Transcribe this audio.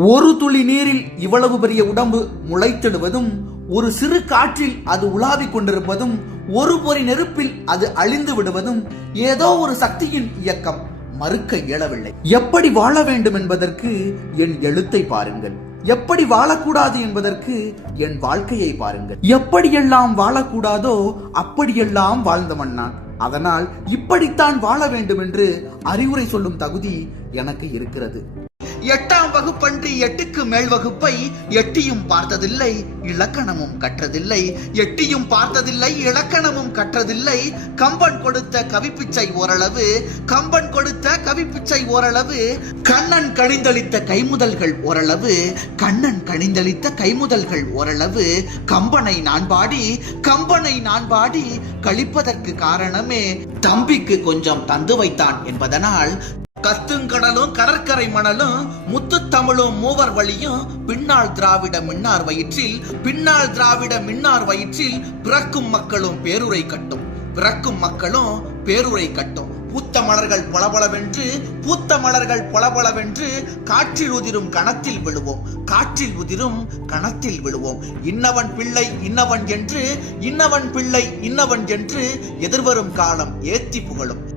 ஒரு துளி நீரில் இவ்வளவு பெரிய உடம்பு முளைத்திடுவதும் ஒரு சிறு காற்றில் அது உலாவிக் கொண்டிருப்பதும் ஒரு பொறி நெருப்பில் அது அழிந்து விடுவதும் ஏதோ ஒரு சக்தியின் இயக்கம். மறுக்க இயலவில்லை. எப்படி வாழ வேண்டும் என்பதற்கு என் எழுத்தை பாருங்கள். எப்படி வாழக்கூடாது என்பதற்கு என் வாழ்க்கையை பாருங்கள். எப்படியெல்லாம் வாழக்கூடாதோ அப்படியெல்லாம் வாழ்ந்தவன் நான் அதனால் இப்படித்தான் வாழ வேண்டும் என்று அறிவுரை சொல்லும் தகுதி எனக்கு இருக்கிறது. எட்டாம் வகுப்பன்று எட்டுக்கு மேல் வகுப்பை எட்டியும் பார்த்ததில்லை இலக்கணமும் கற்றதில்லை. எட்டியும் பார்த்ததில்லை இலக்கணமும் கற்றதில்லை. கம்பன் கொடுத்த கவிப்பிச்சை ஓரளவு கம்பன் கொடுத்த கவிப்பிச்சை ஓரளவு கண்ணன் கணிந்தளித்த கைமுதல்கள் ஓரளவு கண்ணன் கணிந்தளித்த கைமுதல்கள் ஓரளவு. கம்பனை நான் பாடி கம்பனை நான் பாடி கழிப்பதற்கு காரணமே தம்பிக்கு கொஞ்சம் தந்து வைத்தான் என்பதனால் கத்துங்கடலும் கடற்கரை மணலும் முத்துத்தமிழும் மூவர் வழியும் பின்னால் திராவிட மின்னார் வயிற்றில் பின்னால் திராவிட மின்னார் வயிற்றில் பிறக்கும் மக்களும் பேருரை கட்டும். பிறக்கும் மக்களும் பேருரை கட்டும். பூத்த மலர்கள் பளபளவென்று பூத்த மலர்கள் பளபளவென்று காற்றில் உதிரும் கணத்தில் விழுவோம். காற்றில் உதிரும் கணத்தில் விழுவோம். இன்னவன் பிள்ளை இன்னவன் என்று இன்னவன் பிள்ளை இன்னவன் என்று எதிர்வரும் காலம் ஏத்தி புகழும்.